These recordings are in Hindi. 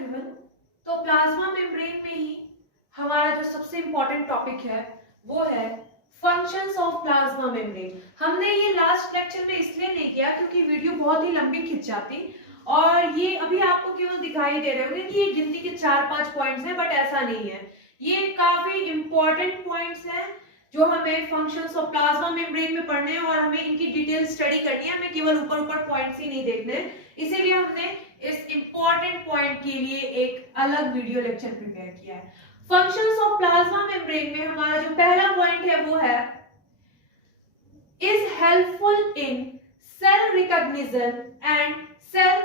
एवरीवन। तो प्लाज्मा मेम्ब्रेन में ही हमारा जो सबसे इम्पोर्टेंट टॉपिक है वो है फंक्शंस ऑफ प्लाज्मा मेम्ब्रेन। हमने ये लास्ट लेक्चर में इसलिए नहीं किया क्योंकि वीडियो बहुत ही लंबी खिंच जाती और ये अभी आपको केवल दिखाई दे रहे होंगे कि ये गिनती के 4-5 पॉइंट्स हैं, बट ऐसा नहीं है। ये काफी इंपॉर्टेंट पॉइंट्स हैं जो हमें फंक्शंस ऑफ प्लाज्मा मेम्ब्रेन में पढ़ने हैं और हमें इनकी डिटेल स्टडी करनी है। हमें केवल ऊपर ऊपर पॉइंट्स ही नहीं देखने, इसीलिए हमने इस इंपॉर्टेंट पॉइंट के लिए एक अलग वीडियो लेक्चर प्रिपेयर किया है। फंक्शंस ऑफ प्लाज्मा मेम्ब्रेन में हमारा जो पहला पॉइंट है वो है is helpful in cell recognition and cell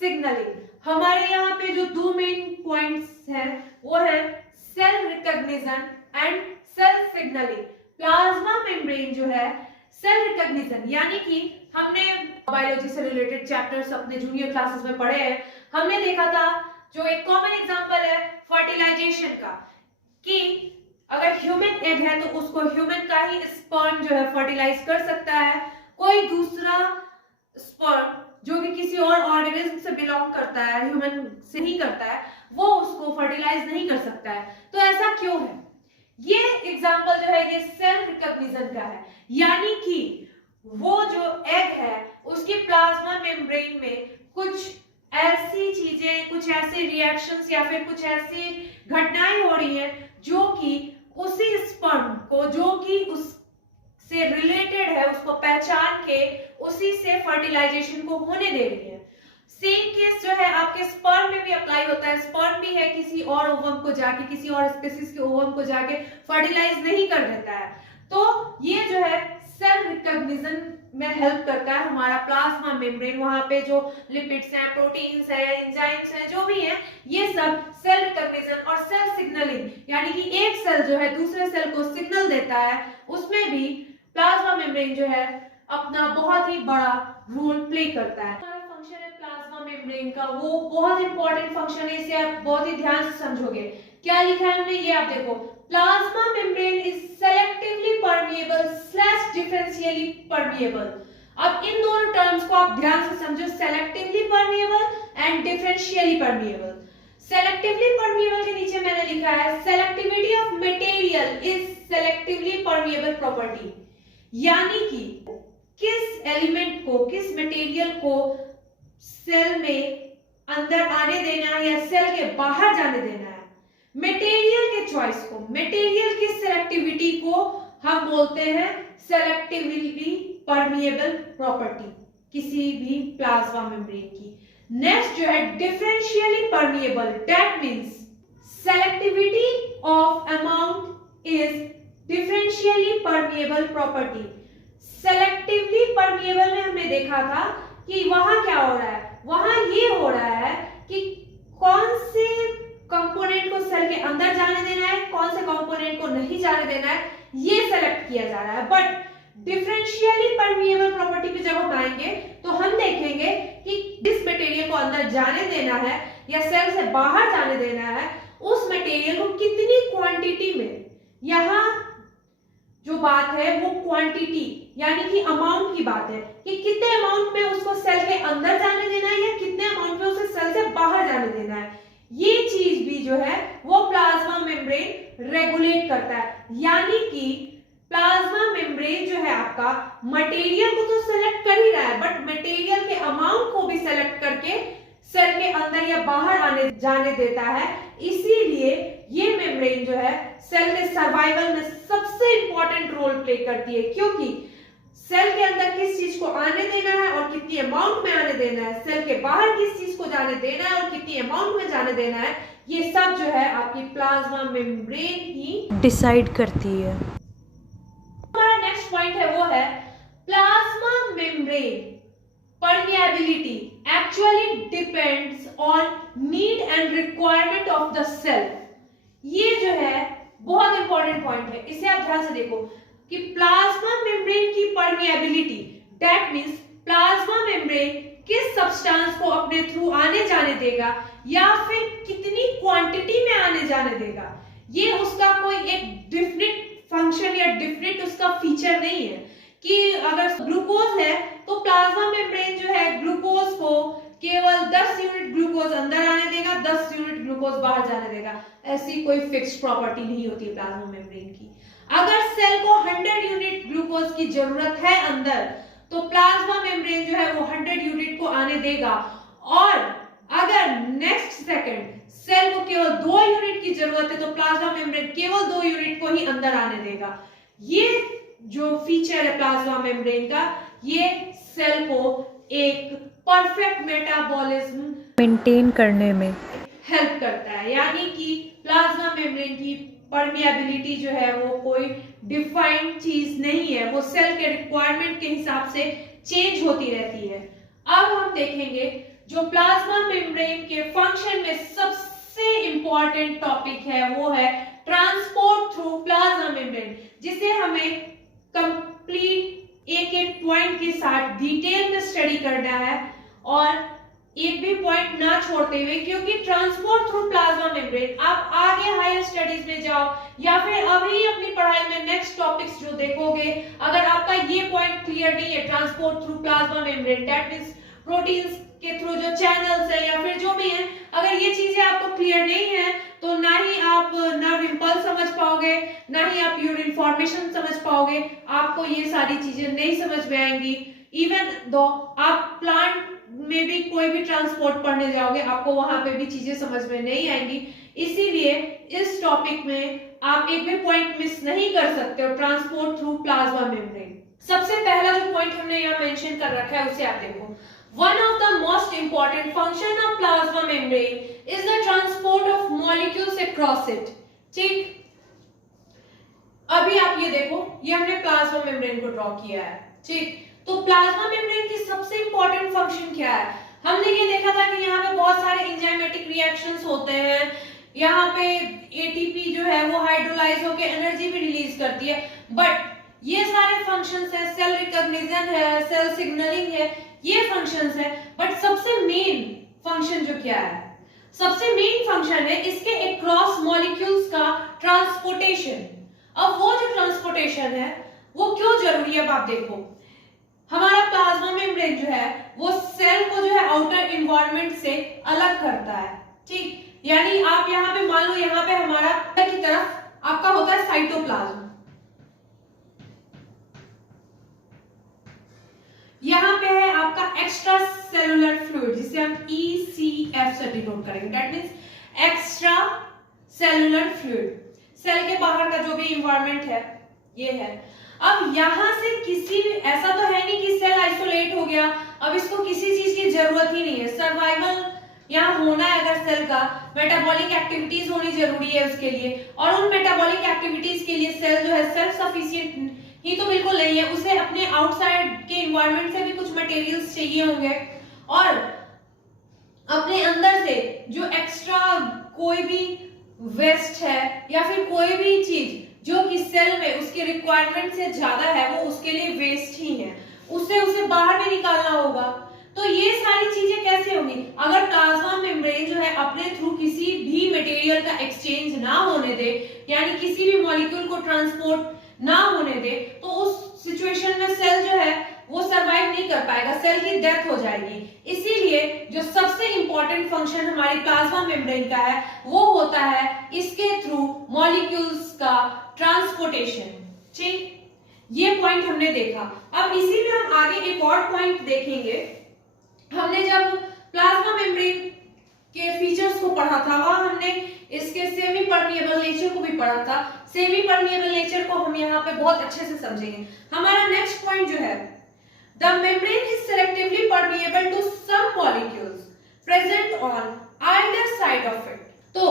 signalling. हमारे यहाँ पे जो दो मेन पॉइंट्स हैं वो है cell recognition and cell signalling. Plasma membrane जो है सेल रिकॉग्निशन, यानी कि हमने बायोलॉजी से रिलेटेड चैप्टर्स अपने जूनियर क्लासेस में पढ़े हैं। हमने देखा था जो एक कॉमन एग्जांपल है फर्टिलाइजेशन का, कि अगर ह्यूमन एग है तो उसको ह्यूमन का ही स्पर्म जो है फर्टिलाइज कर सकता है। कोई दूसरा स्पर्म जो कि किसी और ऑर्गेनिज्म से बिलोंग करता है, ह्यूमन से नहीं करता है, वो उसको फर्टिलाइज नहीं कर सकता है। तो ऐसा क्यों है? ये एग्जांपल जो है ये सेल रिकॉग्निशन का है, यानी कि वो जो एग है उसके प्लाज्मा मेम्ब्रेन में कुछ ऐसी चीजें, कुछ ऐसे रिएक्शंस या फिर कुछ ऐसी घटनाएं हो रही है जो कि उसी स्पर्म को जो कि उससे रिलेटेड है उसको पहचान के उसी से फर्टिलाइजेशन को होने दे रही है। सेम केस जो है आपके स्पर्म में भी अप्लाई होता है। स्पर्म भी है किसी और ओवम को जाके, किसी और स्पीशीज के ओवम को जाके फर्टिलाइज नहीं कर देता है। तो ये जो है सेल रिकॉग्निशन में हेल्प करता है हमारा प्लाज्मा मेम्ब्रेन। वहां पे जो लिपिड्स हैं, प्रोटीन्स हैं, एंजाइम्स हैं, जो भी हैं, ये सब सेल रिकॉग्निशन और सेल सिग्नलिंग, यानी कि एक सेल जो है दूसरे सेल को सिग्नल देता है, उसमें भी प्लाज्मा मेम्ब्रेन जो है अपना बहुत ही बड़ा रोल प्ले करता है। फंक्शन है प्लाज्मा मेम्ब्रेन का, वो बहुत इंपॉर्टेंट फंक्शन है, इसे आप बहुत ही ध्यान से समझोगे। क्या लिखा है हमने, ये आप देखो, plasma membrane is selectively permeable slash differentially permeable. अब इन दोनों टर्म्स को आप ध्यान से समझो, selectively permeable and differentially permeable. Selectively permeable के नीचे मैंने लिखा है selectivity of material is selectively permeable property, यानी कि किस एलिमेंट को, किस मटेरियल को सेल में अंदर आने देना है या सेल के बाहर जाने देना है। मटेरियल के चॉइस को, मटेरियल की सेलेक्टिविटी को हम बोलते हैं सेलेक्टिवली परमिएबल प्रॉपर्टी किसी भी प्लाज्मा मेम्ब्रेन की। नेक्स्ट जो है differentially permeable, that means selectivity of amount is differentially permeable property. Selectively permeable में हमने देखा था कि वहां क्या हो रहा है, वहां ये हो रहा है कि कौन से कंपोनेंट को सेल के अंदर जाने देना है, कौन से कंपोनेंट को नहीं जाने देना है, ये सेलेक्ट किया जा रहा है। बट डिफरेंशियली परमिएबल प्रॉपर्टी पे जब हम आएंगे तो हम देखेंगे कि जिस मटेरियल को अंदर जाने देना है या सेल से बाहर जाने देना है, उस मटेरियल को कितनी क्वांटिटी में, यहाँ जो बात है वो क्वांटिटी यानी कि अमाउंट की बात है कि कितने अमाउंट में उसको सेल के अंदर जाने देना है या कितने अमाउंट में उसे सेल से बाहर जाने देना है। ये चीज भी जो है वो प्लाज्मा मेम्ब्रेन रेगुलेट करता है, यानी कि प्लाज्मा मेम्ब्रेन जो है आपका मटेरियल को तो सेलेक्ट कर ही रहा है, बट मटेरियल के अमाउंट को भी सेलेक्ट करके सेल के अंदर या बाहर आने जाने देता है। इसीलिए ये मेम्ब्रेन जो है सेल के सर्वाइवल में सबसे इंपॉर्टेंट रोल प्ले करती है, क्योंकि सेल के अंदर किस चीज को आने देना है और कितनी अमाउंट में आने देना है, सेल के बाहर किस चीज को जाने देना है और कितनी अमाउंट में जाने देना है, ये सब जो है आपकी प्लाज्मा मेम्ब्रेन ही डिसाइड करती है। हमारा नेक्स्ट पॉइंट है वो है plasma membrane permeability actually depends on need and requirement of the cell। ये जो है बहुत इंपॉर्टेंट पॉइंट है, इसे आप ध्यान से देखो कि प्लाज्मा मेम्ब्रेन की permeability, that means plasma membrane किस सब्सटेंस को अपने थ्रू आने जाने देगा या फिर कितनी क्वांटिटी में आने जाने देगा, ये उसका कोई एक डिफरेंट फंक्शन या डिफरेंट उसका फीचर नहीं है। कि अगर ग्लूकोज है तो प्लाज्मा मेम्ब्रेन जो है ग्लूकोज को केवल 10 यूनिट ग्लूकोज अंदर आने देगा, 10 ग्लूकोज बाहर जाने देगा। ऐसी कोई फिक्स्ड प्रॉपर्टी नहीं होती है प्लाज्मा मेम्ब्रेन की। अगर सेल को 100 यूनिट ग्लूकोज की जरूरत है अंदर, तो प्लाज्मा मेम्ब्रेन जो है वो 100 यूनिट को आने देगा, और अगर नेक्स्ट सेकंड सेल को केवल 2 यूनिट की जरूरत है तो प्लाज्मा मेम्ब्रेन केवल 2 यूनिट को ही अंदर आने देगा। ये जो फीचर है प्लाज्मा मेम्ब्रेन का, ये सेल को एक परफेक्ट मेटाबॉलिज्म मेंटेन करने में हेल्प करता है। यानी कि प्लाज्मा मेम्ब्रेन की परमिएबिलिटी जो है वो कोई डिफाइंड चीज नहीं है, वो सेल के रिक्वायरमेंट के हिसाब से चेंज होती रहती है। अब हम देखेंगे जो प्लाज्मा मेम्ब्रेन के फंक्शन में सबसे इंपॉर्टेंट टॉपिक है वो है ट्रांसपोर्ट थ्रू प्लाज्मा मेम्ब्रेन, जिसे हमें कंप्लीट एक एक पॉइंट के साथ डिटेल में स्टडी करना है और एक भी पॉइंट ना छोड़ते हुए, क्योंकि ट्रांसपोर्ट थ्रू प्लाज्मा मेम्ब्रेन आप आगे हायर स्टडीज में जाओ या फिर अभी अपनी पढ़ाई में नेक्स्ट टॉपिक्स जो देखोगे, अगर आपका ये पॉइंट क्लियर नहीं है transport through plasma membrane, that means proteins के थ्रू जो चैनल्स है या फिर जो भी है, अगर ये चीजें आपको क्लियर नहीं है तो ना ही आप नर्व इंपल्स समझ पाओगे, ना ही आप यूरिन फॉर्मेशन समझ पाओगे, आपको ये सारी चीजें नहीं समझ में आएंगी। इवन दो आप प्लांट में भी कोई भी ट्रांसपोर्ट पढ़ने जाओगे, आपको वहां पे भी चीजें समझ में नहीं आएंगी। इसीलिए इस टॉपिक में आप एक भी पॉइंट मिस नहीं कर सकते हो, ट्रांसपोर्ट थ्रू प्लाज्मा मेम्ब्रेन। सबसे पहला जो पॉइंट हमने यहाँ मेंशन कर रखा है उसे आप देखो। One of the most important function of plasma membrane is the transport of molecules across it. ठीक, अभी आप ये देखो, ये हमने प्लाज्मा मेम्ब्रेन को ड्रॉ किया है। ठीक, तो प्लाज्मा मेम्ब्रेन की सबसे इंपॉर्टेंट फंक्शन क्या है? हमने ये देखा था कि यहाँ पे बहुत सारे एंजाइमेटिक रिएक्शंस होते हैं, यहाँ पे एटीपी जो है वो हाइड्रोलाइज होकर एनर्जी भी रिलीज करती है, बट ये सारे फंक्शंस है, सेल रिकॉग्निशन है, सेल सिग्नलिंग है, ये फंक्शंस है, बट सबसे मेन फंक्शन जो क्या है? सबसे मेन फंक्शन है इसके अक्रॉस मॉलिक्यूल्स का ट्रांसपोर्टेशन। अब वो जो ट्रांसपोर्टेशन है वो क्यों जरूरी है? अब आप देखो, हमारा प्लाज्मा मेम्ब्रेन जो है वो सेल को जो है आउटर एनवायरनमेंट से अलग करता है। ठीक, यानी आप यहाँ पे मान लो, यहाँ पे हमारा की तरफ आपका होता है साइटोप्लाज्म, यहाँ पे है आपका एक्स्ट्रा सेलुलर फ्लूइड, जिसे हम ECF से डिनोट करेंगे, that means extracellular fluid. Cell के बाहर का जो भी एनवायरनमेंट है ये है। अब यहाँ से किसी भी, ऐसा तो है नहीं कि सेल आइसोलेट हो गया, अब इसको किसी चीज की जरूरत ही नहीं है, सर्वाइवल यहाँ होना है अगर सेल का, मेटाबॉलिक एक्टिविटीज होनी जरूरी है उसके लिए, और उन मेटाबॉलिक एक्टिविटीज के लिए सेल जो है सेल्फ सफिशिएंट ही तो बिल्कुल नहीं है, उसे अपने आउटसाइड के एनवायरनमेंट से भी कुछ मटेरियल्स चाहिए होंगे, और अपने अंदर से जो एक्स्ट्रा कोई भी वेस्ट है या फिर कोई भी चीज जो कि सेल में उसकी रिक्वायरमेंट से ज्यादा है वो उसके लिए वेस्ट ही है, उसे बाहर भी निकालना होगा। तो ये सारी चीजें कैसे होंगी? अगर प्लाज्मा मेम्ब्रेन जो है अपने थ्रू किसी भी मटेरियल का एक्सचेंज ना होने दे, यानी किसी भी मॉलिक्यूल को ट्रांसपोर्ट ना होने दे, तो उस सिचुएशन में सेल जो है वो सरवाइव नहीं कर पाएगा, सेल की डेथ हो जाएगी। इसीलिए जो सबसे इंपॉर्टेंट फंक्शन हमारी प्लाज्मा मेम्ब्रेन का है वो होता है इसके थ्रू मॉलिक्यूल्स का ट्रांसपोर्टेशन। ठीक, ये पॉइंट हमने देखा। अब इसी में हम आगे एक और पॉइंट देखेंगे। हमने जब प्लाज्मा मेम्ब्रेन के फीचर्स को पढ़ा था, वहां हमने इसके सेमी परमिएबल नेचर को भी पढ़ा था। सेमी परमिएबल नेचर को हम यहाँ पे बहुत अच्छे से समझेंगे। हमारा नेक्स्ट पॉइंट जो है, the membrane is selectively permeable to some molecules present on either side of it. तो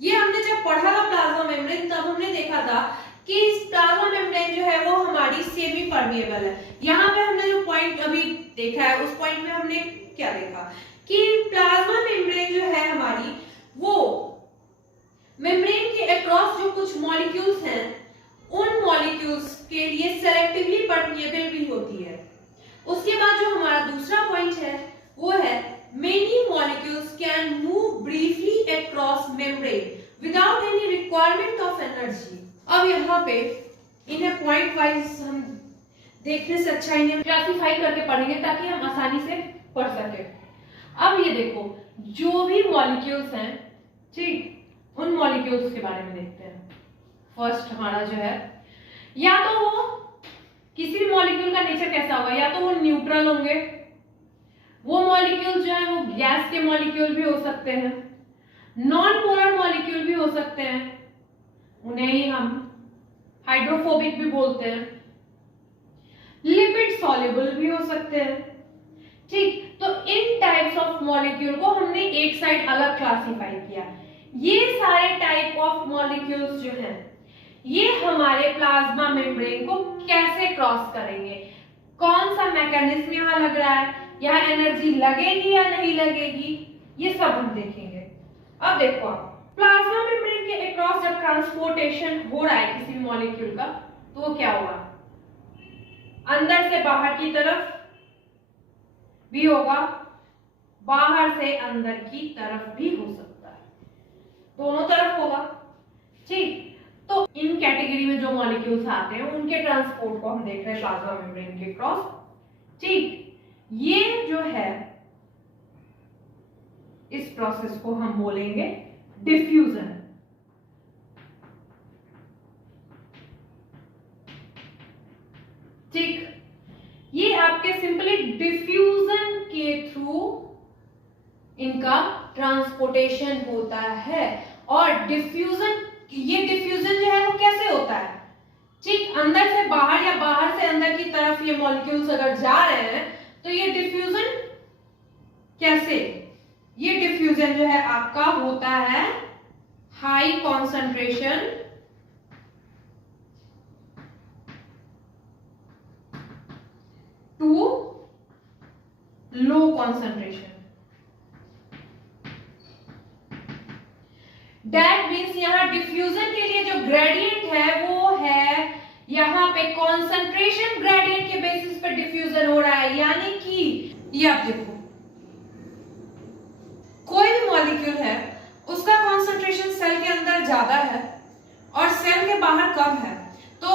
ये हमने जब पढ़ा था प्लाज्मा मेम्ब्रेन, तब हमने देखा था कि प्लाज्मा मेम्ब्रेन जो है वो हमारी सेमी परमिएबल है। यहाँ पे हमने जो पॉइंट अभी देखा है उस पॉइंट में हमने क्या देखा कि प्लाज्मा मेम्ब्रेन जो है हमारी, वो मेम्ब्रेन के अक्रॉस जो कुछ मॉलिक्यूल्स हैं उन मॉलिक्यूल्स के लिए सेलेक्टिवली परमिएबल भी होती है। उसके बाद जो हमारा दूसरा पॉइंट है वो है many molecules can move briefly across membrane without any requirement of energy. अब यहाँ पे इन्हें पॉइंट वाइज हम देखने से अच्छा इन्हें क्लासिफाई करके पढ़ेंगे ताकि हम आसानी से पढ़ सके। अब ये देखो, जो भी मॉलिक्यूल्स हैं ठीक, उन मॉलिक्यूल्स के बारे में देखते हैं। फर्स्ट हमारा जो है, या तो वो किसी भी मॉलिक्यूल का नेचर कैसा होगा, या तो वो न्यूट्रल होंगे, वो मॉलिक्यूल जो है वो गैस के मॉलिक्यूल भी हो सकते हैं, नॉन पोलर मॉलिक्यूल भी हो सकते हैं, उन्हें ही हम हाइड्रोफोबिक भी बोलते हैं, लिपिड सॉल्युबल भी हो सकते हैं। ठीक, तो इन टाइप्स ऑफ मॉलिक्यूल को हमने एक साइड अलग क्लासिफाई किया। ये सारे टाइप ऑफ मॉलिक्यूल्स जो हैं, ये हमारे प्लाज्मा मेम्ब्रेन को कैसे क्रॉस करेंगे, कौन सा मैकेनिज्म यहाँ लग रहा है, यहाँ एनर्जी लगेगी या नहीं लगेगी, ये सब हम देखेंगे। अब देखो, आप प्लाज्मा मेम्ब्रेन के अक्रॉस जब ट्रांसपोर्टेशन हो रहा है किसी भी मॉलिक्यूल का, तो वो क्या होगा, अंदर से बाहर की तरफ भी होगा, बाहर से अंदर की तरफ भी हो सकता है, दोनों तरफ होगा। ठीक, तो इन कैटेगरी में जो मॉलिक्यूल्स आते हैं उनके ट्रांसपोर्ट को हम देख रहे हैं प्लाज्मा मेम्ब्रेन के क्रॉस। ठीक, ये जो है, इस प्रोसेस को हम बोलेंगे डिफ्यूजन। ठीक, ये आपके सिंपली डिफ्यूजन के थ्रू इनका ट्रांसपोर्टेशन होता है। और डिफ्यूजन, ये डिफ्यूजन जो है वो कैसे होता है, ठीक, अंदर से बाहर या बाहर से अंदर की तरफ ये मॉलिक्यूल्स अगर जा रहे हैं तो ये डिफ्यूजन कैसे, ये डिफ्यूजन जो है आपका होता है high concentration to low concentration. That means यहाँ डिफ्यूजन के लिए जो ग्रेडियंट है वो है, यहाँ पे कॉन्सेंट्रेशन ग्रेडियंट के बेसिस पर डिफ्यूजन हो रहा है। यानी कि ये आप देखो, कोई भी मॉलिक्यूल है उसका कॉन्सेंट्रेशन सेल के अंदर ज्यादा है और सेल के बाहर कम है, तो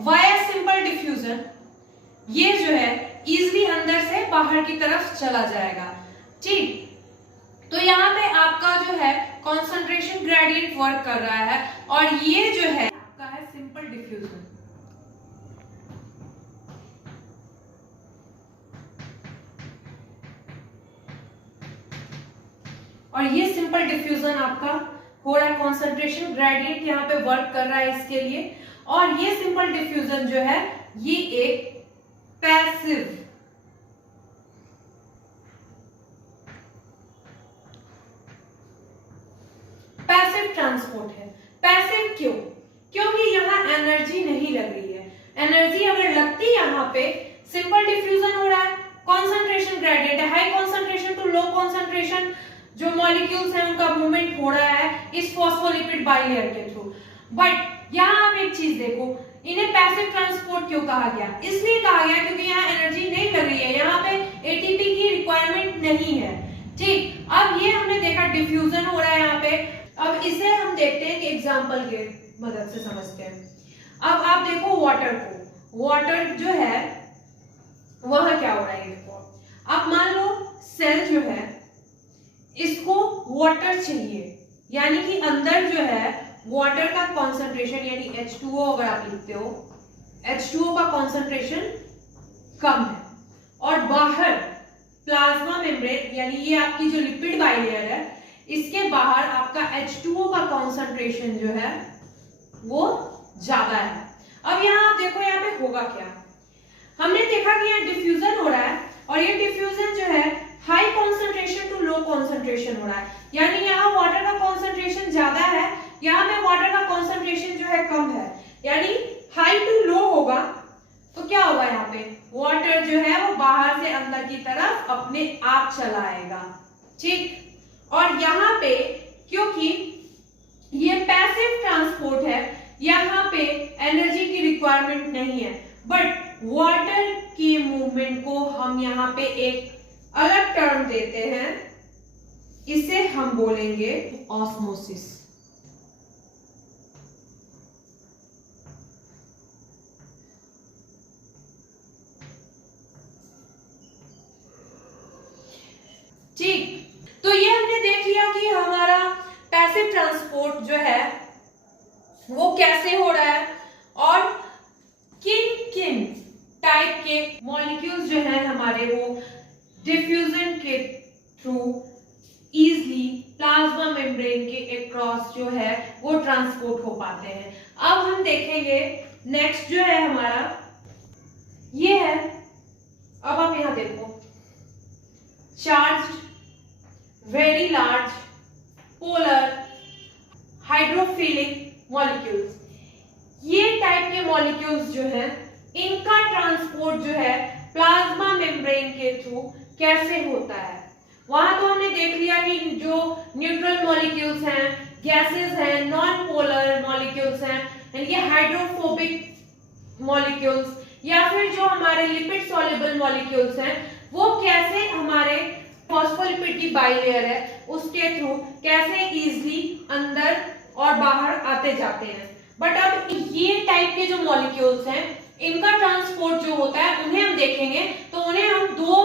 वाया सिंपल डिफ्यूजन ये जो है इजीली अंदर से बाहर की तरफ चला जाएगा। ठीक, तो यहाँ पे आपका जो है कॉन्सेंट्रेशन ग्रेडियंट वर्क कर रहा है और ये जो है आपका है सिंपल डिफ्यूजन। और ये सिंपल डिफ्यूजन आपका हो रहा है, कॉन्सेंट्रेशन ग्रेडियंट यहाँ पे वर्क कर रहा है इसके लिए। और ये सिंपल डिफ्यूजन जो है ये एक पैसिव ट्रांसपोर्ट है। पैसिव क्यों, क्योंकि यहाँ एनर्जी नहीं लग रही है। एनर्जी अगर लगती यहाँ पे, सिंपल डिफ्यूजन हो रहा है, कॉन्सेंट्रेशन ग्रेडियंट है, high concentration to low concentration जो मॉलिक्यूल्स हैं उनका मूवमेंट हो रहा है इस फॉस्फोलिपिड बाइलेयर के थ्रू। बट यहाँ आप एक चीज देखो, इन्हें पैसिव ट्रांसपोर्ट क्यों कहा गया, इसलिए कहा गया क्योंकि यहाँ एनर्जी नहीं लग रही है, यहाँ पे एटीपी की रिक्वायरमेंट नहीं है। ठीक, अब ये हमने देखा डिफ्यूजन हो रहा है यहाँ पे। अब इसे हम देखते हैं कि एग्जांपल के मदद से समझते हैं। अब आप देखो वाटर को, वाटर जो है वहां क्या हो रहा है, देखो आप मान लो सेल जो है इसको वाटर चाहिए, यानी कि अंदर जो है वाटर का कॉन्सेंट्रेशन यानी H2O अगर आप लिखते हो, H2O का कॉन्सेंट्रेशन कम है और बाहर प्लाज्मा मेम्ब्रेन यानी ये आपकी जो लिपिड बाइलेयर है इसके बाहर आपका H2O का कॉन्सेंट्रेशन जो है वो ज्यादा है। अब यहाँ आप देखो यहाँ पे होगा क्या, हमने देखा कि यहाँ डिफ्यूजन हो रहा है और ये डिफ्यूजन जो है high concentration to low concentration हो रहा है, यानी यहाँ वाटर का कॉन्सेंट्रेशन ज्यादा है, यहाँ पे वाटर का कॉन्सेंट्रेशन जो है कम है, यानी हाई टू लो होगा। तो क्या होगा यहाँ पे, वाटर जो है वो बाहर से अंदर की तरफ अपने आप चला आएगा। ठीक, और यहाँ पे क्योंकि ये पैसिव ट्रांसपोर्ट है, यहाँ पे एनर्जी की रिक्वायरमेंट नहीं है, बट वाटर की मूवमेंट को हम यहाँ पे एक अलग टर्म देते हैं, इसे हम बोलेंगे ऑस्मोसिस। ठीक, तो ये हमने देख लिया कि हमारा पैसिव वो कैसे हो रहा है और किन किन टाइप के मॉलिक्यूल्स जो है हमारे वो डिफ्यूजन के थ्रू इजली प्लाज्मा मेम्ब्रेन के अक्रॉस जो है वो ट्रांसपोर्ट हो पाते हैं। अब हम देखेंगे नेक्स्ट जो है हमारा ये है, अब आप यहां देखो, charged, very large, polar, hydrophilic molecules. ये टाइप के मॉलिक्यूल्स जो है इनका ट्रांसपोर्ट जो है प्लाज्मा मेम्ब्रेन के थ्रू कैसे होता है। वहां तो हमने देख लिया कि जो न्यूट्रल मॉलिक्यूल्स हैं, गैसेस हैं, नॉन पोलर मॉलिक्यूल्स हैं, यानी कि हाइड्रोफोबिक मॉलिक्यूल्स या फिर जो हमारे लिपिड सॉल्युबल मॉलिक्यूल्स हैं वो कैसे हमारे फॉस्फोलिपिड की बाइलेयर है उसके थ्रू कैसे इजीली अंदर और बाहर आते जाते हैं। बट अब ये टाइप के जो मॉलिक्यूल्स हैं इनका ट्रांसपोर्ट जो होता है उन्हें हम देखेंगे, तो उन्हें हम दो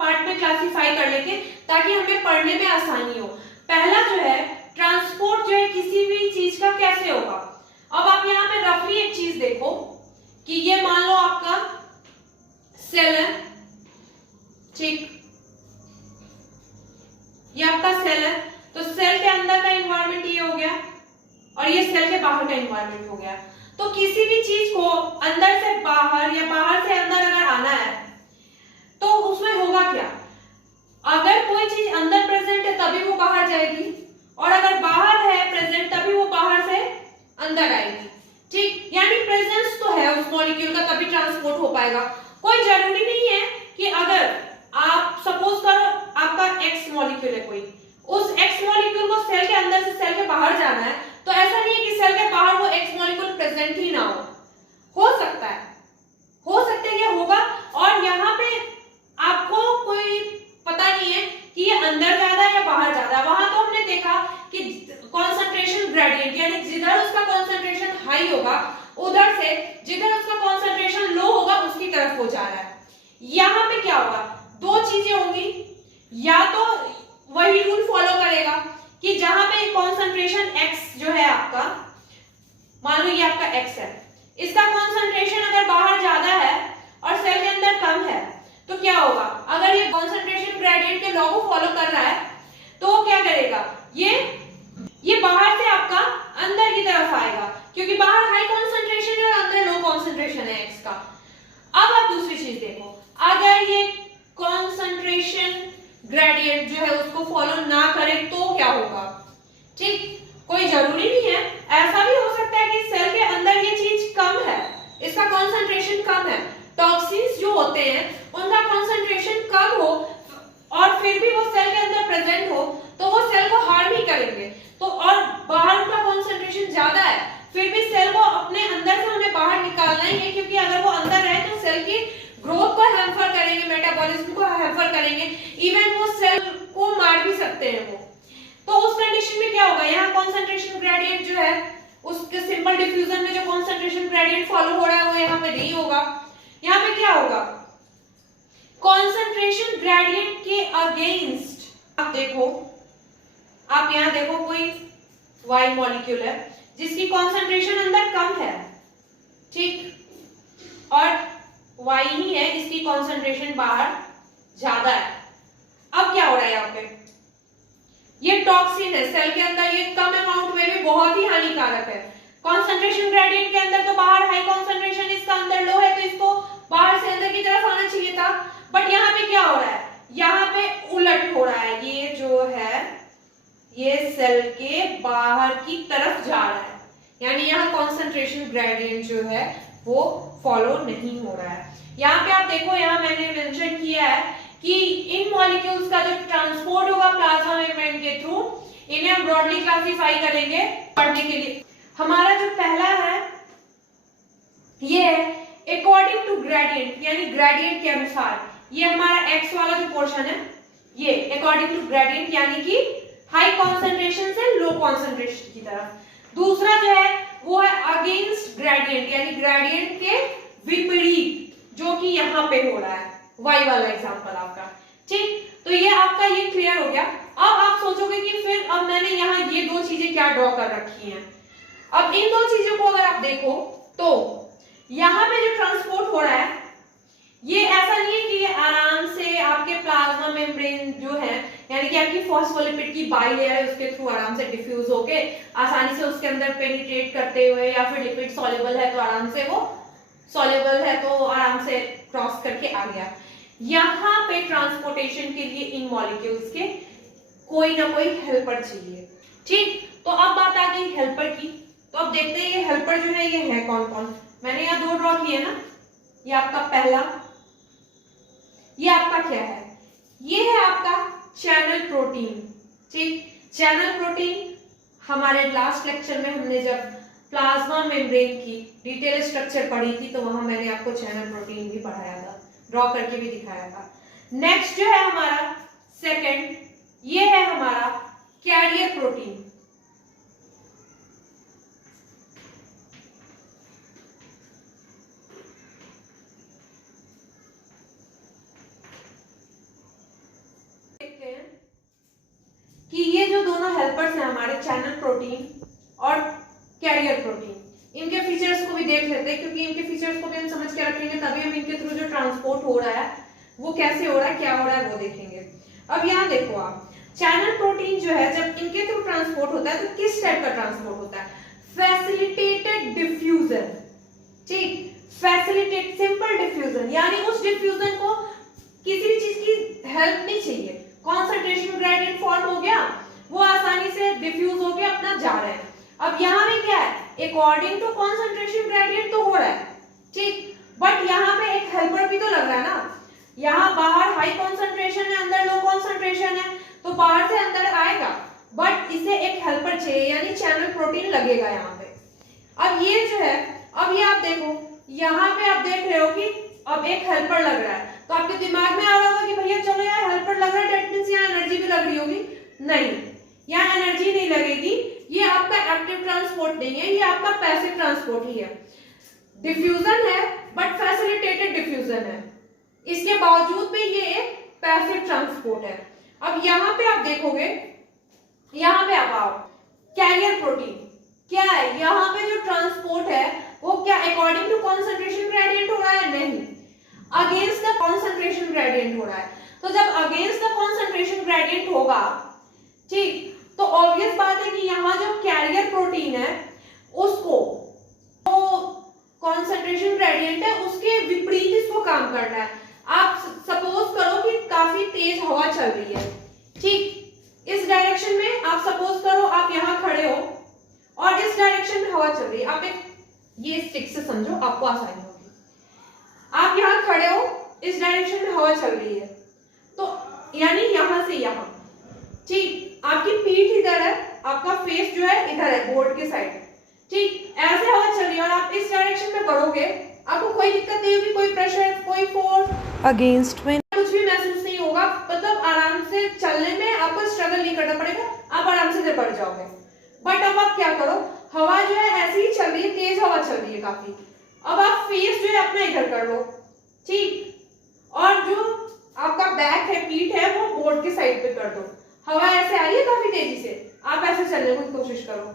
पार्ट में क्लासिफाई कर लेंगे ताकि हमें पढ़ने में आसानी हो। पहला जो है ट्रांसपोर्ट जो है किसी भी चीज का कैसे होगा। अब आप यहाँ पे रफली एक चीज देखो कि ये मान लो आपका सेल है, ठीक, ये आपका सेल है, तो सेल के अंदर का एनवायरनमेंट ये हो गया और ये सेल के बाहर का एनवायरनमेंट हो गया। तो किसी भी चीज को अंदर से बाहर या बाहर से अंदर अगर आना है तो उसमें होगा क्या, अगर कोई चीज अंदर प्रेजेंट है तभी वो बाहर जाएगी और अगर बाहर है प्रेजेंट तभी वो बाहर से अंदर आएगी, ठीक। यानी प्रेजेंस तो है उस मॉलिक्यूल का तभी ट्रांसपोर्ट हो पाएगा। कोई जरूरी नहीं है कि अगर आप सपोज करो आपका एक्स मॉलिक्यूल है कोई, उस एक्स मॉलिक्यूल को सेल के अंदर से सेल के बाहर जाना है, तो ऐसा नहीं है कि सेल के बाहर वो एक्स मॉलिक्यूल प्रेजेंट ही ना हो सकता है, ये होगा। और यहाँ पे आपको कोई पता नहीं है कि ये अंदर ज्यादा है या बाहर ज्यादा है। वहां तो हमने देखा कि कॉन्सेंट्रेशन ग्रेडियंट यानी जिधर उसका कॉन्सेंट्रेशन हाई होगा उधर से जिधर उसका कॉन्सेंट्रेशन लो होगा उसकी तरफ हो जा रहा है। यहाँ पे क्या होगा, दो चीजें होंगी, या तो वही रूल फॉलो करेगा कि जहां पे कॉन्सेंट्रेशन x जो है आपका, मान लो ये आपका x है, इसका कॉन्सेंट्रेशन अगर बाहर ज्यादा है और सेल के अंदर कम है तो क्या होगा, अगर ये कॉन्सेंट्रेशन ग्रेडियंट के लॉ को फॉलो कर रहा है तो वो क्या करेगा, ये बाहर से आपका अंदर की तरफ आएगा क्योंकि बाहर हाई कॉन्सेंट्रेशन है और अंदर लो कॉन्सेंट्रेशन है x का। अब आप दूसरी चीज देखो, अगर ये कॉन्सेंट्रेशन ग्रेडियंट जो है उसको फॉलो ना करे तो क्या होगा, ठीक। कोई जरूरी नहीं है, ऐसा भी हो सकता है कि सेल के अंदर ये चीज कम है, इसका कॉन्सेंट्रेशन कम है, टॉक्सिन्स जो होते हैं उनका कॉन्सेंट्रेशन कम हो और फिर भी वो सेल के अंदर प्रेजेंट हो तो वो सेल को हार्म ही करेंगे। तो और बाहर उनका कॉन्सेंट्रेशन ज्यादा है फिर भी सेल को अपने अंदर से उन्हें बाहर निकालना ही है, क्योंकि अगर वो अंदर रहे तो सेल की ग्रोथ को हैम्पर करेंगे, मेटाबॉलिज्म को हैम्पर करेंगे, इवन वो सेल को मार भी सकते हैं वो। तो उस कंडीशन में क्या होगा, यहाँ कॉन्सेंट्रेशन ग्रेडियंट जो है उसके सिंपल डिफ्यूजन में जो कॉन्सेंट्रेशन ग्रेडियंट फॉलो हो रहा है वो यहाँ पे नहीं होगा। यहाँ पे क्या होगा, कॉन्सेंट्रेशन ग्रेडियंट के अगेंस्ट आप देखो, आप यहाँ देखो कोई Y मॉलिक्यूल है जिसकी कॉन्सेंट्रेशन अंदर कम है, ठीक, और Y ही है इसकी कॉन्सेंट्रेशन बाहर ज्यादा है। अब क्या हो रहा है, यहाँ पे ये टॉक्सिन है सेल के अंदर, ये कम अमाउंट में भी बहुत ही हानिकारक है। कॉन्सेंट्रेशन ग्रेडियंट के अंदर तो बाहर हाई कॉन्सेंट्रेशन, इसका अंदर लो है तो इसको बाहर से अंदर की तरफ आना चाहिए था, बट यहाँ पे क्या हो रहा है, यहाँ पे उलट हो रहा है, ये जो है ये सेल के बाहर की तरफ जा रहा है, यानी यहाँ कॉन्सेंट्रेशन ग्रेडियंट जो है वो फॉलो नहीं हो रहा है। यहाँ पे आप देखो, यहाँ मैंने मेंशन किया है कि इन मॉलिक्यूल्स का जो ट्रांसपोर्ट होगा प्लाज्मा मेम्ब्रेन के थ्रू, इन्हें हम ब्रॉडली क्लासिफाई करेंगे पढ़ने के लिए। हमारा जो पहला है ये है अकॉर्डिंग टू ग्रेडियंट, यानी ग्रेडियंट के अनुसार, ये हमारा एक्स वाला जो पोर्शन है ये अकॉर्डिंग टू ग्रेडियंट यानी कि हाई कॉन्सेंट्रेशन से लो कॉन्सेंट्रेशन की तरफ। दूसरा जो है वो है अगेंस्ट ग्रेडियंट, यानी ग्रेडियंट के विपरीत, जो कि यहाँ पे हो रहा है, वाई वाला एग्जांपल आपका, ठीक। तो ये आपका ये क्लियर हो गया। अब आप सोचोगे कि फिर अब मैंने यहाँ ये दो चीजें क्या ड्रॉ कर रखी हैं, अब इन दो चीजों को अगर आप देखो तो यहाँ पे जो ट्रांसपोर्ट हो रहा है ये ऐसा नहीं है कि ये आराम से आपके प्लाज्मा मेम्ब्रेन जो है यानी कि आपकी फॉस्फोलिपिड की बाइलेयर है उसके थ्रू आराम से डिफ्यूज होके आसानी से उसके अंदर पेनिट्रेट करते हुए, या फिर लिपिड सॉल्युबल है तो आराम से वो सॉल्युबल है तो आराम से क्रॉस करके आ गया। यहाँ पे ट्रांसपोर्टेशन के लिए इन मॉलिक्यूल्स के कोई ना कोई हेल्पर चाहिए। ठीक, तो अब बात आ गई हेल्पर की। तो अब देखते हैं ये हेल्पर जो है ये है कौन कौन। मैंने यहाँ दो ड्रॉ किए ना, ये आपका पहला, ये आपका क्या है, ये है आपका चैनल प्रोटीन। ठीक, चैनल प्रोटीन हमारे लास्ट लेक्चर में हमने जब प्लाज्मा मेम्ब्रेन की डिटेल स्ट्रक्चर पढ़ी थी तो वहां मैंने आपको चैनल प्रोटीन भी पढ़ाया था, ड्रॉ करके भी दिखाया था। नेक्स्ट जो है हमारा सेकंड, ये है हमारा कैरियर प्रोटीन। कि ये जो दोनों हेल्पर्स हैं हमारे चैनल प्रोटीन और कैरियर प्रोटीन, इनके फीचर्स को भी देख लेते हैं, क्योंकि इनके फीचर्स को भी हम समझ के रखेंगे तभी हम इनके थ्रू जो ट्रांसपोर्ट हो रहा है वो कैसे हो रहा है, क्या हो रहा है वो देखेंगे। अब यहाँ देखो आप, चैनल प्रोटीन जो है जब इनके थ्रू ट्रांसपोर्ट होता है तो किस टाइप का ट्रांसपोर्ट होता है, फैसिलिटेटेड डिफ्यूजन। ठीक, फैसिलिटेट सिंपल डिफ्यूजन, यानी उस डिफ्यूजन को किसी भी चीज की हेल्प नहीं चाहिए, कॉन्सेंट्रेशन ग्रेडियंट फॉर्म हो गया, वो आसानी से डिफ्यूज होके अपना जा रहे हैं। अब यहाँ में क्या है, अकॉर्डिंग टू कॉन्सेंट्रेशन ग्रेडियंट तो हो रहा है, ठीक, बट यहाँ पे एक हेल्पर भी तो लग रहा है ना। यहाँ बाहर हाई कॉन्सेंट्रेशन है, अंदर लो कॉन्सेंट्रेशन है, तो बाहर से अंदर आएगा, बट इसे एक हेल्पर चाहिए यानी चैनल प्रोटीन लगेगा यहाँ पे। अब ये जो है, अब ये आप देखो, यहाँ पे आप देख रहे हो कि अब एक हेल्पर लग रहा है, तो आपके दिमाग में आ रहा होगा कि भैया चलो यार हेल्पर लग रहा है, डेट मींस यहाँ एनर्जी भी लग रही होगी। नहीं, यहाँ एनर्जी नहीं लगेगी, ये आपका एक्टिव ट्रांसपोर्ट नहीं है, ये आपका पैसिव ट्रांसपोर्ट ही है। डिफ्यूजन है बट फैसिलिटेटेड डिफ्यूजन है, इसके बावजूद भी ये एक पैसिव ट्रांसपोर्ट है। अब यहाँ पे आप देखोगे, यहाँ पे आप आओ, कैरियर प्रोटीन क्या है, यहाँ पे जो ट्रांसपोर्ट है वो क्या अकॉर्डिंग टू कॉन्सेंट्रेशन ग्रेडियंट हो रहा है, नहीं, अगेंस्ट द कॉन्सेंट्रेशन ग्रेडियंट हो रहा है। तो जब अगेंस्ट द कॉन्सेंट्रेशन ग्रेडियंट होगा, ठीक, तो ऑब्वियस बात है कि यहाँ जो कैरियर प्रोटीन है उसको तो कॉन्सेंट्रेशन ग्रेडियंट है उसके विपरीत इसको काम करना है। आप सपोज करो कि काफी तेज हवा चल रही है, ठीक, इस डायरेक्शन में आप सपोज करो आप यहाँ खड़े हो और इस डायरेक्शन में हवा चल रही है, आप एक ये स्टिक से समझो आपको आसानी होगी। आप यहाँ खड़े हो, इस डायरेक्शन में हवा चल रही है, तो यानी यहाँ से यहाँ, ठीक, आपकी पीठ इधर है, आपका फेस जो है इधर है बोर्ड के साइड, ठीक, ऐसे हवा चल रही है और आप इस डायरेक्शन में बढ़ोगे, आपको कोई दिक्कत नहीं होगी, कोई प्रेशर, कोई फोर्स अगेंस्ट में कुछ भी महसूस नहीं होगा, मतलब आराम से चलने में आपको स्ट्रगल नहीं करना पड़ेगा, आप आराम से बढ़ जाओगे। बट अब आप क्या करो, हवा जो है ऐसे ही चल रही है, तेज हवा चल रही है काफी, अब आप फेस जो है अपना इधर कर लो, ठीक, और जो आपका बैक है, पीठ है, वो बोर्ड के साइड पे कर दो, हवा ऐसे आ रही है काफी तेजी से, आप ऐसे चलने की कोशिश करो,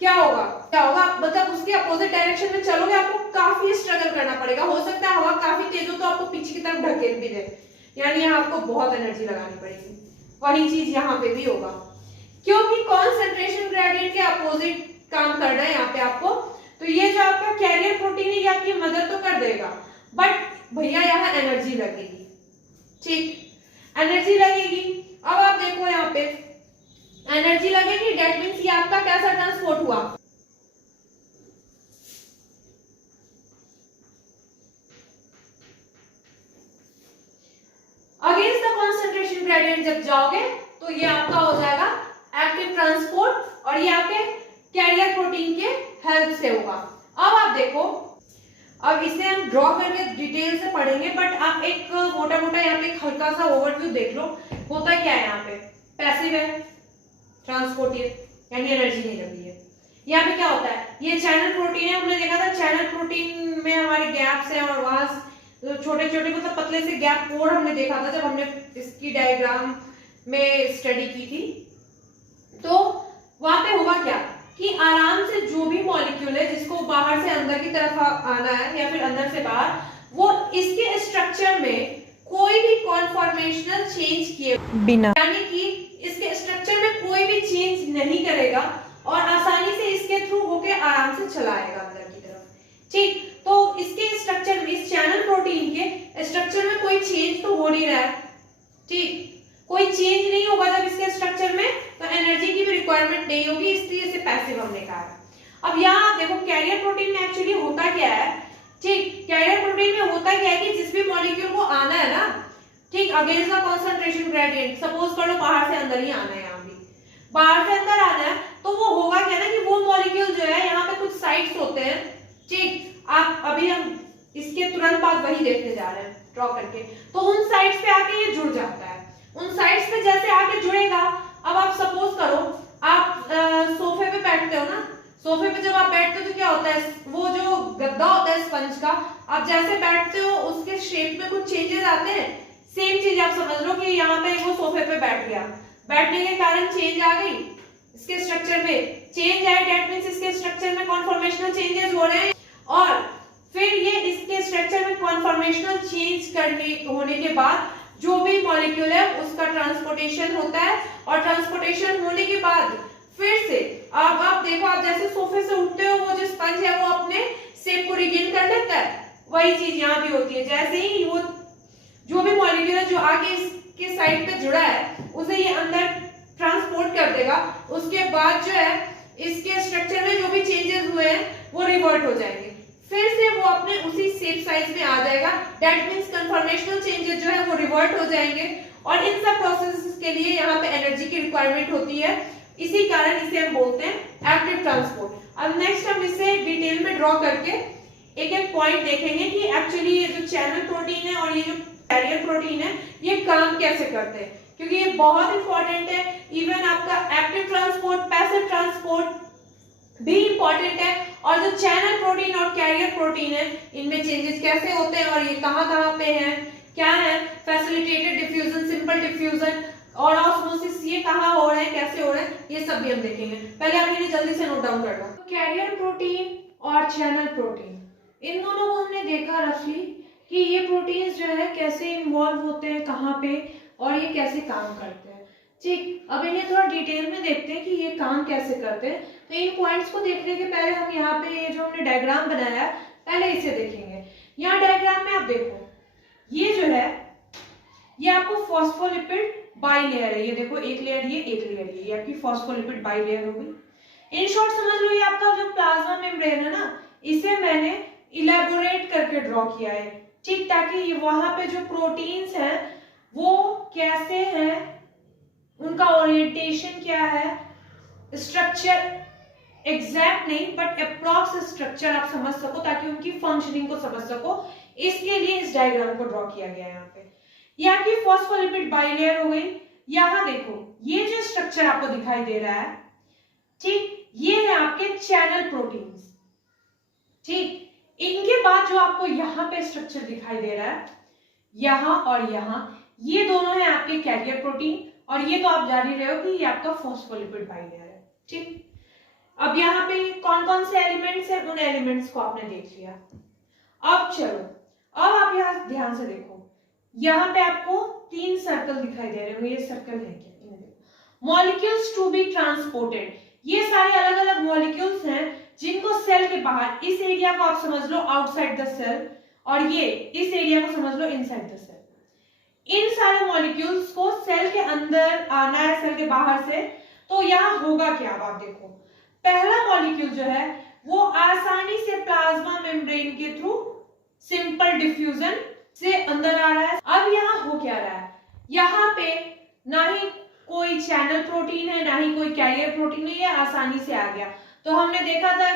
क्या होगा, क्या होगा, मतलब उसके अपोजिट डायरेक्शन में चलोगे, आपको काफी स्ट्रगल करना पड़ेगा, हो सकता है हवा काफी तेज हो तो आपको पीछे की तरफ ढकेल भी दे, यानी यहाँ आपको बहुत एनर्जी लगानी पड़ेगी। वही चीज यहाँ पे भी होगा, क्योंकि कॉन्सेंट्रेशन ग्रेडियंट के अपोजिट काम करना है यहाँ पे आपको, तो ये जो आपका कैरियर प्रोटीन है ये आपकी मदद तो कर देगा, बट भैया यहाँ एनर्जी लगेगी, ठीक, एनर्जी लगेगी। अब आप देखो यहाँ पे एनर्जी लगेगी, डेट मींस ये आपका कैसा ट्रांसपोर्ट हुआ, अगेंस्ट द कॉन्सेंट्रेशन ग्रेडियंट जब जाओगे तो ये आपका हो जाएगा एक्टिव ट्रांसपोर्ट, और ये आपके कैरियर प्रोटीन के हेल्प से होगा। अब आप देखो, अब इसे हम ड्रॉ करके डिटेल से पढ़ेंगे, बट आप एक मोटा मोटा यहाँ पे एक हल्का सा ओवरव्यू देख लो, होता क्या है यहाँ पे, पैसिव है, ट्रांसपोर्टिव यानी एनर्जी नहीं लग रही है। यहाँ पे क्या होता है, ये चैनल प्रोटीन है, हमने देखा था चैनल प्रोटीन में हमारे गैप्स हैं और वहां छोटे छोटे मतलब पतले से गैप पोर हमने देखा था जब हमने इसकी डायग्राम में स्टडी की थी। तो वहां पे हुआ क्या कि आराम से जो भी मॉलिक्यूल है जिसको बाहर से अंदर की तरफ आना है या फिर अंदर से बाहर, वो इसके स्ट्रक्चर में कोई भी कॉन्फॉर्मेशनल चेंज किए बिना, यानी कि इसके स्ट्रक्चर में कोई भी चेंज नहीं करेगा और आसानी से इसके थ्रू होके आराम से चलाएगा अंदर की तरफ। ठीक, तो इसके स्ट्रक्चर में, इस चैनल प्रोटीन के स्ट्रक्चर में कोई चेंज तो हो नहीं रहा है। ठीक, कोई चेंज नहीं होगा जब इसके स्ट्रक्चर में, तो एनर्जी की भी रिक्वायरमेंट नहीं होगी, इसलिए इसे पैसिव हमने कहा है। अब यहाँ देखो कैरियर प्रोटीन में एक्चुअली होता क्या है। ठीक, कैरियर प्रोटीन में होता क्या है कि जिस भी मॉलिक्यूल को आना है ना, ठीक, against the concentration gradient, suppose कर लो बाहर से अंदर ही आना है, यहाँ भी बाहर से अंदर आना है, तो वो होगा क्या ना कि वो मॉलिक्यूल जो है, यहाँ पे कुछ साइट्स होते हैं। ठीक, आप अभी हम इसके तुरंत बाद वही देखने जा रहे हैं ड्रॉ करके, तो उन साइट्स पे आके ये जुड़ जाता है। उन साइट्स पे जैसे आके जुड़ेगा, अब आप सपोज करो आप सोफे पे बैठते हो ना, सोफे पे जब आप बैठते हो तो क्या होता है, वो जो गद्दा होता है स्पंज का, आप जैसे बैठते हो उसके शेप में कुछ चेंजेस आते हैं। सेम चीज आप समझ लो कि यहाँ पे वो सोफे पे बैठ गया, बैठने के कारण चेंज आ गई इसके स्ट्रक्चर में, चेंज आए, दैट मींस इसके स्ट्रक्चर में कॉन्फॉर्मेशनल चेंजेस हो रहे हैं, और फिर ये इसके स्ट्रक्चर में कॉन्फॉर्मेशनल चेंज होने के बाद जो भी मॉलिक्यूल है उसका ट्रांसपोर्टेशन होता है, और ट्रांसपोर्टेशन होने के बाद फिर से अब आप देखो, आप जैसे सोफे से उठते हो, वो जो स्पंज है वो अपने शेप को रिगेन कर लेता है, वही चीज यहाँ भी होती है। जैसे ही वो जो भी मॉलिक्यूल है जो आगे इसके साइड पे जुड़ा है, उसे ये अंदर ट्रांसपोर्ट कर देगा, उसके बाद जो है इसके स्ट्रक्चर में जो भी चेंजेस हुए हैं वो रिवर्ट हो जाएंगे, फिर से वो अपने उसी शेप साइज में आ जाएगा, दैट मींस कन्फॉर्मेशनल चेंजेस जो है वो रिवर्ट हो जाएंगे, और इन सब प्रोसेसेस के लिए यहाँ पे एनर्जी की रिक्वायरमेंट होती है, इसी कारण इसे हम बोलते हैं एक्टिव ट्रांसपोर्ट। अब नेक्स्ट हम इसे डिटेल में ड्रॉ करके एक एक पॉइंट देखेंगे कि एक्चुअली ये जो चैनल प्रोटीन है और ये जो कैरियर प्रोटीन है ये काम कैसे करते हैं, क्योंकि ये बहुत इंपॉर्टेंट है। इवन आपका एक्टिव ट्रांसपोर्ट, पैसिव ट्रांसपोर्ट भी इंपॉर्टेंट है, और जो चैनल प्रोटीन और कैरियर प्रोटीन है इनमें चेंजेस कैसे होते हैं और ये कहाँ पे हैं, क्या है, फैसिलिटेटेड डिफ्यूजन, सिंपल डिफ्यूजन और ऑस्मोसिस, ये कहाँ हो रहे हैं, कैसे हो रहे हैं, ये सब भी हम देखेंगे। पहले आप इन्हें जल्दी से नोट डाउन कर लो। कैरियर प्रोटीन और चैनल प्रोटीन, इन दोनों को हमने देखा रफली कि ये प्रोटीन्स जो है कैसे इन्वॉल्व होते हैं, कहाँ पे, और ये कैसे काम करते हैं। ठीक, अब इन्हें थोड़ा डिटेल में देखते हैं कि ये काम कैसे करते हैं। तो इन पॉइंट्स को देखने के पहले हम यहाँ पे ये जो हमने डायग्राम बनाया है पहले इसे देखेंगे। यहाँ डायग्राम में आप देखो, ये जो है ये आपको फॉस्फोलिपिड बाइलेयर है, ये देखो एक लेयर एक लेयर ये आपकी फॉस्फोलिपिड बाइलेयर हो गई। इन शॉर्ट समझ लो ये आपका जो प्लाज्मा मेम्ब्रेन है ना, इसे मैंने इलेबोरेट करके ड्रॉ किया है। ठीक, ताकि वहां पे जो प्रोटीन्स हैं वो कैसे हैं, उनका ओरिएंटेशन क्या है, स्ट्रक्चर एग्जैक्ट नहीं बट अप्रॉक्स स्ट्रक्चर आप समझ सको, ताकि उनकी फंक्शनिंग को समझ सको, इसके लिए इस डायग्राम को ड्रॉ किया गया है। यहाँ पे ये आपकी फॉस्फोलिपिड बाइलेयर हो गई। यहाँ देखो ये जो स्ट्रक्चर आपको दिखाई दे रहा है, ठीक, ये है आपके चैनल प्रोटीन्स। ठीक, इनके बाद जो आपको यहाँ पे स्ट्रक्चर दिखाई दे रहा है, यहाँ और यहाँ, ये दोनों है आपके कैरियर प्रोटीन, और ये तो आप जान ही रहे हो कि ये आपका फॉस्फोलिपिड बाइलेयर है। ठीक, अब यहाँ पे कौन कौन से एलिमेंट्स है, उन एलिमेंट्स को आपने देख लिया। अब चलो, अब आप यहाँ ध्यान से देखो, यहाँ पे आपको 3 सर्कल दिखाई दे रहे होंगे, ये सर्कल है क्या, इन्हें देखो, मॉलिक्यूल्स टू बी ट्रांसपोर्टेड, ये सारे अलग अलग मॉलिक्यूल्स हैं जिनको सेल के बाहर, इस एरिया को आप समझ लो आउटसाइड द सेल, और ये इस एरिया को समझ लो इनसाइड द सेल। इन सारे मॉलिक्यूल्स को सेल के अंदर आना है सेल के बाहर से, तो यहाँ होगा क्या, अब आप देखो, पहला मॉलिक्यूल जो है वो आसानी से प्लाज्मा मेम्ब्रेन के थ्रू सिंपल डिफ्यूजन से अंदर आ रहा है। अब यहाँ हो क्या रहा है, यहाँ पे ना ही कोई चैनल प्रोटीन है ना ही कोई कैरियर प्रोटीन है, ये आसानी से आ गया। तो हमने देखा था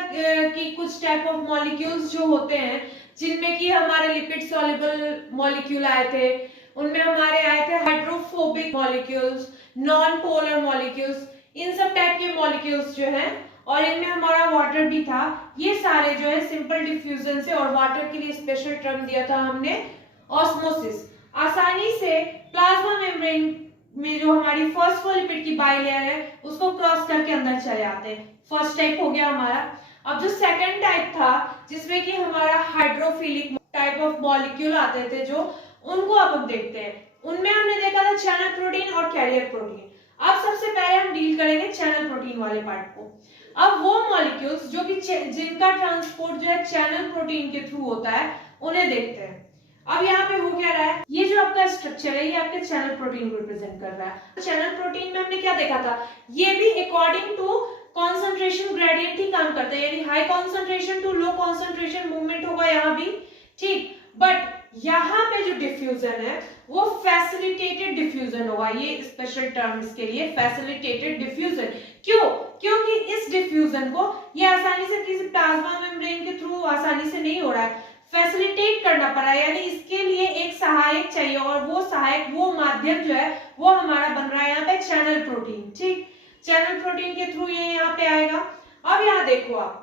कि कुछ टाइप ऑफ मॉलिक्यूल्स जो होते हैं जिनमें कि हमारे लिपिड सॉल्युबल मॉलिक्यूल आए थे, उनमें हमारे आए थे hydrophobic molecules, non polar molecules, इन सब टाइप के मॉलिक्यूल्स जो हैं, और इनमें हमारा वाटर भी था। ये सारे जो है सिंपल डिफ्यूजन से, और वाटर के लिए स्पेशल टर्म दिया था हमने ऑस्मोसिस, आसानी से प्लाज्मा मेम्ब्रेन में जो हमारी फॉस्फोलिपिड की बाइलेयर है उसको क्रॉस कर चैनल के अंदर चले आते हैं। फर्स्ट टाइप हो गया हमारा। अब जो सेकंड टाइप था जिसमें कि हमारा हाइड्रोफिलिक टाइप ऑफ मॉलिक्यूल आते थे जो, उनको अब हम देखते हैं। उनमें हमने देखा था चैनल प्रोटीन और कैरियर प्रोटीन। अब सबसे पहले हम डील करेंगे चैनल प्रोटीन वाले पार्ट को। अब वो मॉलिक्यूल्स जो कि जिनका ट्रांसपोर्ट जो है चैनल प्रोटीन के थ्रू होता है, उन्हें देखते हैं। अब यहाँ पे हो क्या रहा है, ये जो आपका स्ट्रक्चर है ये आपके चैनल प्रोटीन को रिप्रेजेंट कर रहा है। चैनल प्रोटीन में हमने क्या देखा था, ये भी अकॉर्डिंग टू कॉन्सेंट्रेशन ग्रेडियंट ही काम करते हैं, यानी high concentration to low concentration movement होगा यहाँ भी, ठीक। बट यहाँ पे जो डिफ्यूजन है वो फैसिलिटेटेड डिफ्यूजन होगा। ये स्पेशल टर्म इसके लिए, फैसिलिटेटेड डिफ्यूजन। क्यों? क्योंकि इस डिफ्यूजन को ये आसानी से किसी प्लाज्मा मेम्ब्रेन के थ्रू आसानी से नहीं हो रहा है, फैसिलिटेट करना पड़ा है, यानी इसके लिए एक सहायक चाहिए, और वो सहायक, वो माध्यम जो है वो हमारा बन रहा है यहाँ पे चैनल प्रोटीन, ठीक। चैनल प्रोटीन के थ्रू ये यहाँ पे आएगा। अब यहाँ देखो आप,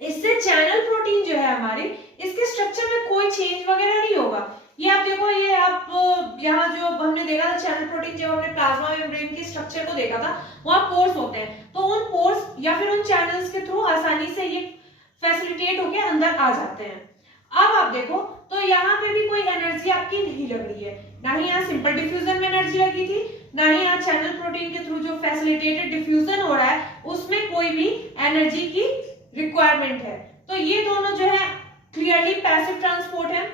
इससे चैनल प्रोटीन जो है हमारी, इसके स्ट्रक्चर में कोई चेंज वगैरह नहीं होगा। ये आप देखो, ये आप यहाँ जो हमने देखा था चैनल प्रोटीन, जब हमने प्लाज्मा मेम्ब्रेन के स्ट्रक्चर को देखा था, वहां पोर्स होते हैं, तो उन पोर्स या फिर उन चैनल्स के थ्रू आसानी से ये फैसिलिटेट होके अंदर आ जाते हैं। अब आप देखो तो यहाँ पे भी कोई एनर्जी आपकी नहीं लग रही है, ना ही यहाँ सिंपल डिफ्यूजन में एनर्जी लगी थी, ना ही यहाँ चैनल प्रोटीन के थ्रू जो फैसिलिटेटेड डिफ्यूजन हो रहा है उसमें कोई भी एनर्जी की रिक्वायरमेंट है। तो ये दोनों जो है क्लियरली पैसिव ट्रांसपोर्ट है।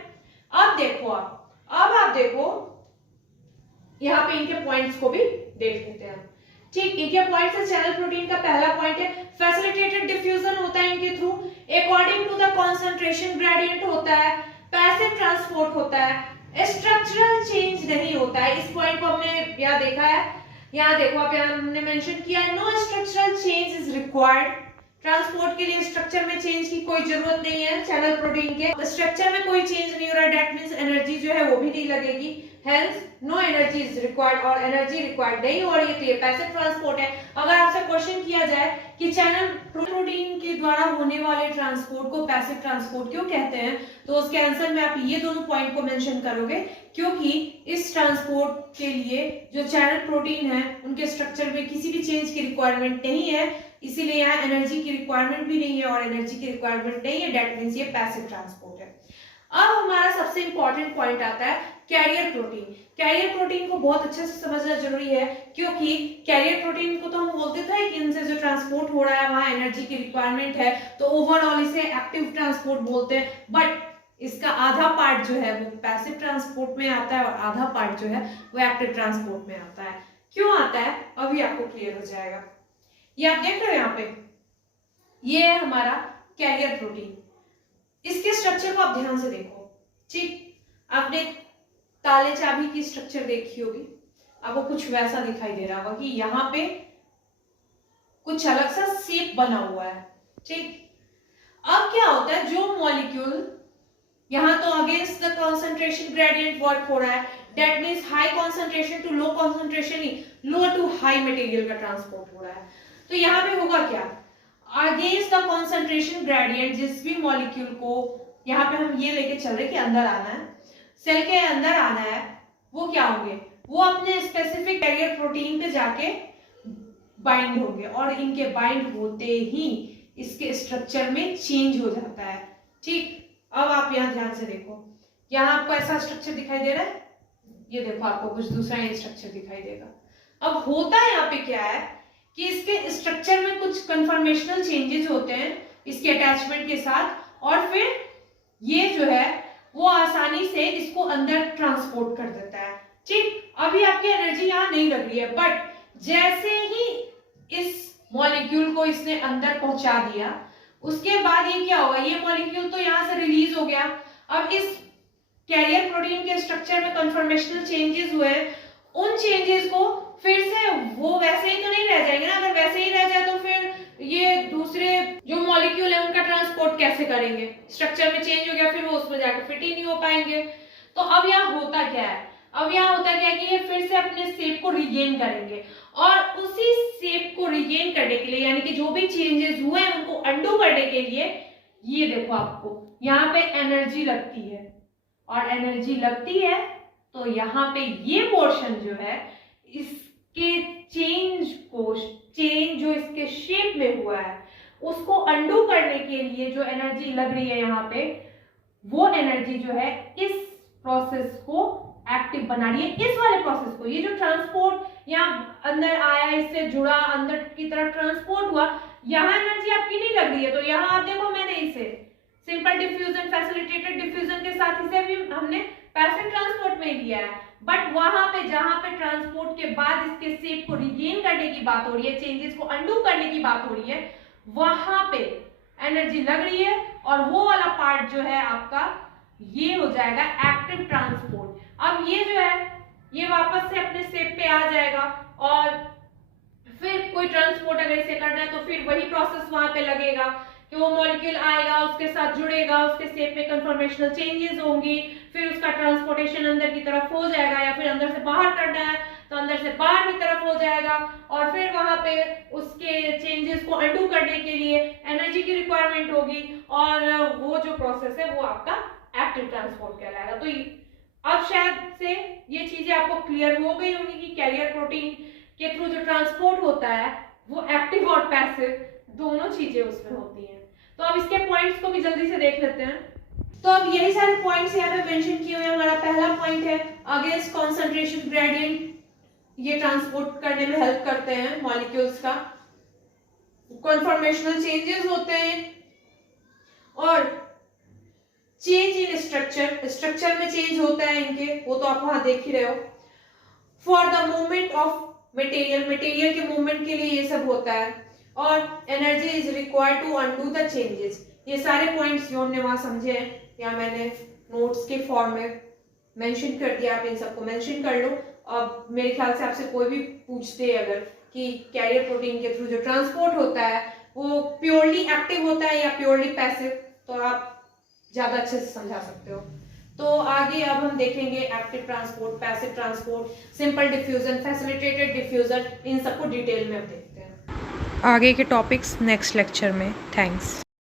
अब देखो आप देखो यहाँ पे इनके पॉइंट्स को भी देख लेते हैं, ठीक। इनके पॉइंट्स है, चैनल प्रोटीन का पहला पॉइंट है फैसिलिटेटेड डिफ्यूजन होता है इनके through, according to the concentration gradient होता है, पैसिव ट्रांसपोर्ट होता है, स्ट्रक्चरल चेंज नहीं होता है। इस पॉइंट को हमने यहाँ देखा है, यहाँ देखो आप, यहाँ हमने मेंशन किया है, no structural change is required. Transport के लिए स्ट्रक्चर में चेंज की कोई जरूरत नहीं है। चैनल प्रोटीन के स्ट्रक्चर में कोई चेंज नहीं हो रहा है, दैट मींस एनर्जी जो है वो भी नहीं लगेगी, hence no energy is required, और एनर्जी रिक्वायर्ड नहीं हो रही है, तो ये पैसिव ट्रांसपोर्ट है। अगर आपसे क्वेश्चन किया जाए कि चैनल प्रोटीन के द्वारा होने वाले ट्रांसपोर्ट को पैसिव ट्रांसपोर्ट क्यों कहते हैं, तो उसके आंसर में आप ये दोनों पॉइंट को मेंशन करोगे, क्योंकि इस ट्रांसपोर्ट के लिए जो चैनल प्रोटीन है उनके स्ट्रक्चर में किसी भी चेंज की रिक्वायरमेंट नहीं है, इसीलिए यहाँ एनर्जी की रिक्वायरमेंट भी नहीं है, और एनर्जी की रिक्वायरमेंट नहीं है, दैट मींस ये पैसिव ट्रांसपोर्ट है। अब हमारा सबसे इंपॉर्टेंट पॉइंट आता है कैरियर प्रोटीन। कैरियर प्रोटीन को बहुत अच्छे से समझना जरूरी है, क्योंकि कैरियर प्रोटीन को तो हम बोलते थे कि इनसे जो ट्रांसपोर्ट हो रहा है वहां एनर्जी की रिक्वायरमेंट है, तो ओवरऑल इसे एक्टिव ट्रांसपोर्ट बोलते हैं। बट इसका आधा पार्ट जो है वो पैसिव ट्रांसपोर्ट में आता है, और आधा पार्ट जो है वो एक्टिव ट्रांसपोर्ट में आता है। क्यों आता है अभी आपको क्लियर हो जाएगा। ये आप देख रहे हो यहाँ पे, ये है हमारा कैरियर प्रोटीन। इसके स्ट्रक्चर को आप ध्यान से देखो, ठीक। आपने ताले चाबी की स्ट्रक्चर देखी होगी, आपको कुछ वैसा दिखाई दे रहा होगा कि यहाँ पे कुछ अलग सा शेप बना हुआ है, ठीक। अब क्या होता है, जो मॉलिक्यूल यहाँ तो against the concentration gradient work हो रहा है, that means high concentration to low concentration ही, लो टू हाई मटेरियल का ट्रांसपोर्ट हो रहा है। तो यहाँ पे होगा क्या, अगेंस्ट द कंसंट्रेशन ग्रेडियंट जिस भी मॉलिक्यूल को यहाँ पे हम ये लेके चल रहे कि अंदर आना है, सेल के अंदर आना है, वो क्या होंगे, वो अपने स्पेसिफिक कैरियर प्रोटीन पे जाके बाइंड होंगे, और इनके बाइंड होते ही इसके स्ट्रक्चर में चेंज हो जाता है, ठीक। अब आप यहाँ ध्यान से देखो, यहाँ आपको ऐसा स्ट्रक्चर दिखाई दे रहा है, ये देखो आपको कुछ दूसरा ही स्ट्रक्चर दिखाई देगा। अब होता है यहाँ पे क्या है कि इसके स्ट्रक्चर में कुछ कन्फर्मेशनल चेंजेस होते हैं इसके अटैचमेंट के साथ, और फिर ये जो है वो आसानी से इसको अंदर ट्रांसपोर्ट कर देता है, ठीक। अभी आपकी एनर्जी यहाँ नहीं लग रही है, बट जैसे ही इस मॉलिक्यूल को इसने अंदर पहुंचा दिया, उसके बाद ये क्या होगा, ये मॉलिक्यूल तो यहाँ से रिलीज हो गया। अब इस कैरियर प्रोटीन के स्ट्रक्चर में कन्फर्मेशनल चेंजेस हुए, उन चेंजेस को फिर से वो वैसे ही तो नहीं रह जाएंगे ना, अगर वैसे ही रह जाए तो फिर ये दूसरे जो मॉलिक्यूल है उनका ट्रांसपोर्ट कैसे करेंगे, स्ट्रक्चर में चेंज हो गया, फिर वो उसमें जाकर फिट ही नहीं हो पाएंगे। तो अब यहाँ होता क्या है, अब यहाँ होता क्या है कि ये फिर से अपने शेप को रिगेन करेंगे, और उसी शेप को रिगेन करने के लिए, यानी कि जो भी चेंजेस हुए हैं उनको अंडू करने के लिए, ये देखो आपको यहाँ पे एनर्जी लगती है, और एनर्जी लगती है तो यहाँ पे ये पोर्शन जो है इसके चेंज को चेंज जो इसके शेप में हुआ है उसको अंडू करने के लिए जो एनर्जी लग रही है यहाँ पे, वो एनर्जी जो है इस प्रोसेस को एक्टिव बना रही है, इस वाले प्रोसेस को। ये जो ट्रांसपोर्ट यहाँ अंदर आया, इससे जुड़ा, अंदर की तरफ ट्रांसपोर्ट हुआ, यहाँ एनर्जी आपकी नहीं लग रही है। तो यहाँ आप देखो, मैंने इसे सिंपल डिफ्यूजन, फैसिलिटेटेड डिफ्यूजन के साथ इसे भी हमने पैसिव ट्रांसपोर्ट में लिया है। बट वहां पे जहां पे ट्रांसपोर्ट के बाद इसके शेप को रिगेन करने की बात हो रही है, चेंजेस को अंडू करने की बात हो रही है, वहां पे एनर्जी लग रही है और वो वाला पार्ट जो है आपका ये हो जाएगा एक्टिव ट्रांसपोर्ट। अब ये जो है ये वापस से अपने शेप पे आ जाएगा और फिर कोई ट्रांसपोर्ट अगर इसे करना है तो फिर वही प्रोसेस वहां पे लगेगा कि वो मॉलिक्यूल आएगा, उसके साथ जुड़ेगा, उसके शेप में कन्फॉर्मेशनल चेंजेस होंगी, फिर उसका ट्रांसपोर्टेशन अंदर की तरफ हो जाएगा, या फिर अंदर से बाहर करना है तो अंदर से बाहर की तरफ हो जाएगा, और फिर वहां पे उसके चेंजेस को अंडू करने के लिए एनर्जी की रिक्वायरमेंट होगी, और वो जो प्रोसेस है वो आपका एक्टिव ट्रांसपोर्ट कहलाएगा। तो अब शायद से ये चीजें आपको क्लियर हो गई होंगी कि कैरियर प्रोटीन के थ्रू जो ट्रांसपोर्ट होता है वो एक्टिव और पैसिव दोनों चीजें उसमें होती हैं। तो अब इसके पॉइंट्स को भी जल्दी से देख लेते हैं। तो अब यही सारे पॉइंट्स यहाँ पे मेंशन किए हुए हैं। हमारा पहला पॉइंट है अगेंस्ट कॉन्सेंट्रेशन ग्रेडियंट, ये ट्रांसपोर्ट करने में हेल्प करते हैं मॉलिक्यूल्स का। कन्फॉर्मेशनल चेंजेस होते हैं और चेंज इन स्ट्रक्चर, स्ट्रक्चर में चेंज होता है इनके, वो तो आप वहां देख ही रहे हो। For the movement of material, material के मूवमेंट के लिए ये सब होता है, और energy is required to undo the changes. ये सारे पॉइंट्स जो हमने वहां समझे हैं या मैंने नोट्स के फॉर्म में मेंशन कर दिया, आप इन सबको मेंशन कर लो। अब मेरे ख्याल से आपसे कोई भी पूछते हैं अगर कि कैरियर प्रोटीन के थ्रू जो ट्रांसपोर्ट होता है वो प्योरली एक्टिव होता है या प्योरली पैसिव, तो आप ज्यादा अच्छे से समझा सकते हो। तो आगे अब हम देखेंगे active transport, passive transport, simple diffusion, facilitated diffusion, इन सबको डिटेल में अब देखते हैं। आगे के टॉपिक्स नेक्स्ट लेक्चर में। थैंक्स।